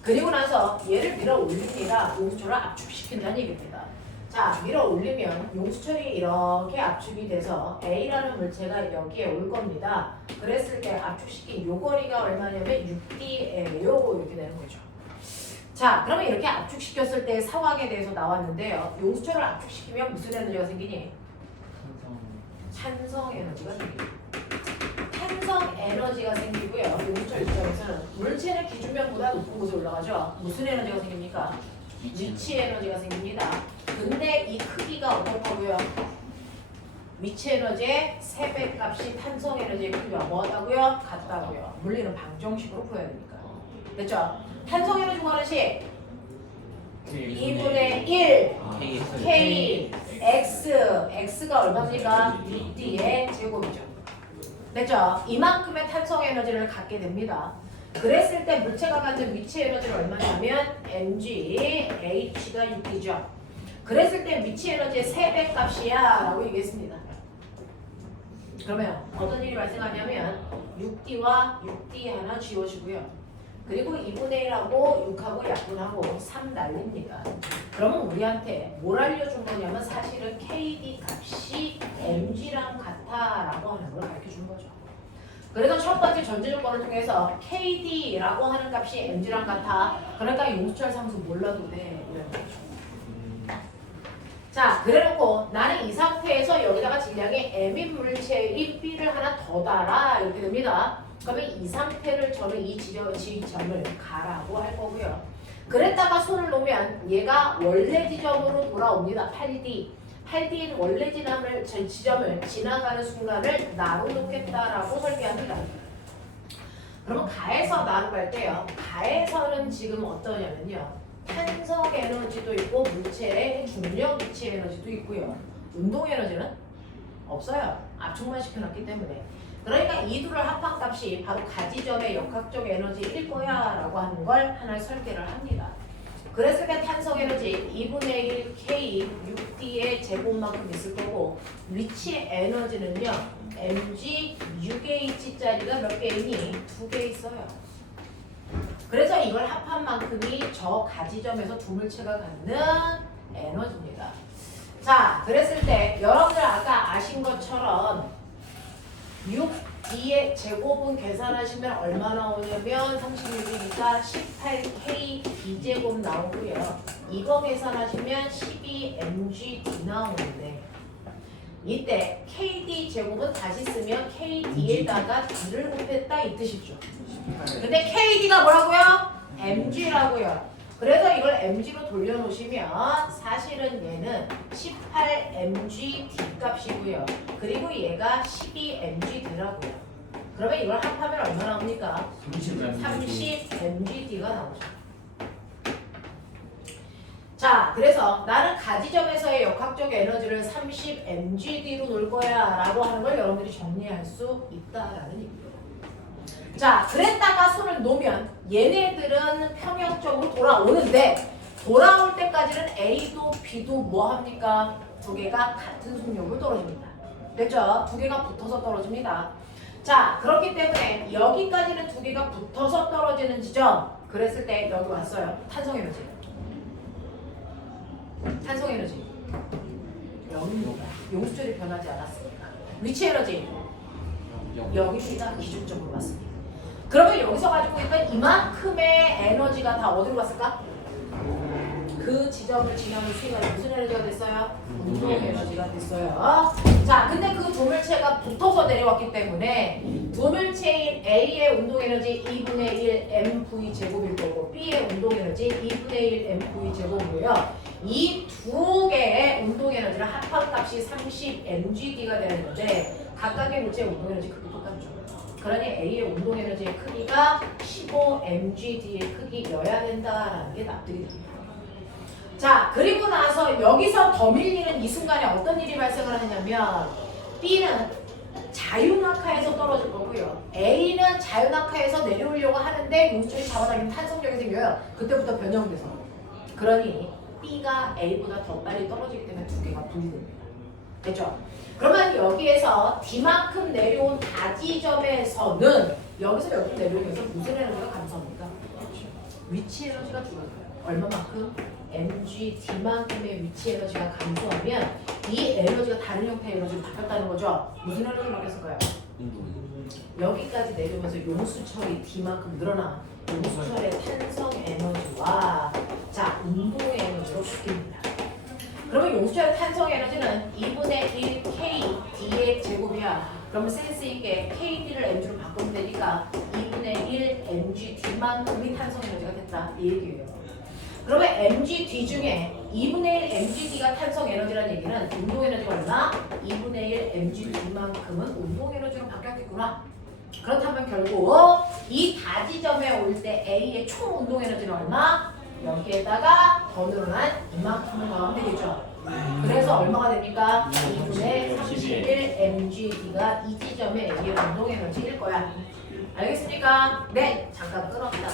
그리고 나서 얘를 밀어 올립니다. 용수철을 압축시킨다는 얘기입니다. 자, 밀어 올리면 용수철이 이렇게 압축이 돼서 A라는 물체가 여기에 올 겁니다. 그랬을 때 압축시킨 요 거리가 얼마냐면 6D예요. 이렇게 되는 거죠. 자, 그러면 이렇게 압축시켰을 때 상황에 대해서 나왔는데요. 용수철을 압축시키면 무슨 에너지가 생기니? 찬성 에너지가 생깁니다. 탄성 에너지가 생기고요. 용수철 입장에서는 물체는 기준면보다 높은 곳에 올라가죠. 무슨 에너지가 생깁니까? 위치 에너지가 생깁니다. 근데 이 크기가 어떻다고요? 위치 에너지의 3배 값이 탄성 에너지의 크기와 뭐하다고요? 같다고요. 물리는 방정식으로 풀어야 되니까. 됐죠? 탄성 에너지 구하는 식 2분의 1 K X가 얼마입니까? 6D의 제곱이죠. 됐죠? 이만큼의 탄성 에너지를 갖게 됩니다. 그랬을 때 물체가 갖는 위치 에너지는 얼마냐면 mg h가 6D죠. 그랬을 때 위치 에너지의 3배 값이야 라고 얘기했습니다. 그러면 어떤 일이 발생하냐면 6D와 6D 하나 지워지고요. 그리고 2분의 1하고 6하고 약분하고 3 날립니다. 그러면 우리한테 뭘 알려준 거냐면 사실은 KD 값이 mg랑 같다라고 하는 걸 가르쳐준 거죠. 그래서 첫 번째 전제 조건을 통해서 KD라고 하는 값이 mg랑 같아. 그러니까 용수철 상수 몰라도 돼. 이런 거죠. 자, 그래놓고 나는 이 상태에서 여기다가 질량이 m인 물체인 B를 하나 더 달아. 이렇게 됩니다. 그러면 이 상태를 저는 이 지점을 가라고 할 거고요. 그랬다가 손을 놓으면 얘가 원래 지점으로 돌아옵니다. 8D. 8D인 원래 지점을 지나가는 순간을 나로 놓겠다라고 설계합니다. 그러면 가에서 나로 갈 때요. 가에서는 지금 어떠냐면요. 탄성 에너지도 있고 물체의 중력 위치 에너지도 있고요. 운동 에너지는 없어요. 압축만 시켜놨기 때문에. 그러니까 이 둘을 합한 값이 바로 가지점의 역학적 에너지일 거야 라고 하는 걸 하나 설계를 합니다. 그랬을 때 탄성 에너지 2분의 1 K 6D의 제곱만큼 있을 거고 위치 에너지는요 mg 6h짜리가 몇 개 있니? 2개 있어요. 그래서 이걸 합한 만큼이 저 가지점에서 두 물체가 갖는 에너지입니다. 자, 그랬을 때 여러분들 아까 아신 것처럼 6D의 제곱은 계산하시면 얼마 나오냐면 36이니까 18K D제곱 나오고요. 이거 계산하시면 12mg D 나오는데 이때 KD 제곱은 다시 쓰면 KD에다가 D를 곱했다 이 뜻이죠. 근데 KD가 뭐라고요? mg라고요. 그래서 이걸 mg로 돌려놓으시면 사실은 얘는 18mg D 값이고요. 그리고 얘가 12mgD라고요. 그러면 이걸 합하면 얼마 나옵니까? 30mgD가 나오죠. 자, 그래서 나는 가지점에서의 역학적 에너지를 30mgD로 놓을 거야 라고 하는 걸 여러분들이 정리할 수 있다라는 얘기예요. 자, 그랬다가 손을 놓으면 얘네들은 평형적으로 돌아오는데 돌아올 때까지는 A도 B도 뭐 합니까? 두 개가 같은 속력으로 떨어집니다. 됐죠? 두 개가 붙어서 떨어집니다. 자, 그렇기 때문에 여기까지는 두 개가 붙어서 떨어지는 지점. 그랬을 때 여기 왔어요. 탄성에너지. 탄성에너지. 여기입니다. 용수철이 변하지 않았으니까. 위치에너지. 여기입니다. 기준적으로 왔습니다. 그러면 여기서 가지고 있던 이만큼의 에너지가 다 어디로 갔을까? 그 지점을 지나는 수위가 무슨 에너지가 됐어요? 운동 에너지가 됐어요. 자, 근데 그 두 물체가 붙어서 내려왔기 때문에 두 물체인 A의 운동 에너지 2분의 1 mv 제곱일 거고 B의 운동 에너지 2분의 1 mv 제곱이고요. 이 두 개의 운동 에너지를 합한 값이 30mgd가 되는데 각각의 물체의 운동 에너지 크기 똑같죠. 그러니 A의 운동 에너지의 크기가 15mgd의 크기여야 된다라는 게 납득이 됩니다. 자, 그리고 나서 여기서 더 밀리는 이 순간에 어떤 일이 발생을 하냐면 B는 자유낙하에서 떨어질 거고요. A는 자유낙하에서 내려오려고 하는데 용수철이 잡아당기면 탄성력이 생겨요. 그때부터 변형돼서. 그러니 B가 A보다 더 빨리 떨어지기 때문에 두 개가 분리됩니다. 됐죠? 그러면 여기에서 D만큼 내려온 다지점에서는 여기서 여기 내려오면서 무슨 에너지가 감소합니까? 위치 에너지가 줄어들어요. 얼마만큼? mg D만큼의 위치 에너지가 감소하면 이 에너지가 다른 형태의 에너지로 바뀌었다는 거죠. 무슨 에너지로 바뀌었을까요? 여기까지 내려오면서 용수철이 D만큼 늘어나 용수철의 탄성 에너지와 자 운동의 에너지로 바뀝니다. 그러면 용수철의 탄성 에너지는 2분의 1 K D의 제곱이야. 그러면 센스 있게 KD를 mg로 바꾸면 되니까 2분의 1 mg D만큼이 탄성 에너지가 됐다 이 얘기예요. 그러면 mgd 중에 2분의 1 mgd가 탄성 에너지라는 얘기는 운동 에너지가 얼마? 2분의 1 mgd만큼은 운동 에너지로 바뀌었겠구나. 그렇다면 결국 이 다지점에 올 때 A의 총 운동 에너지는 얼마? 여기에다가 더 늘어난 이만큼을 넣으면 되겠죠. 그래서 얼마가 됩니까? 2분의 31 mgd가 이 지점에 A의 운동 에너지일 거야. 알겠습니까? 네, 잠깐 끊었다가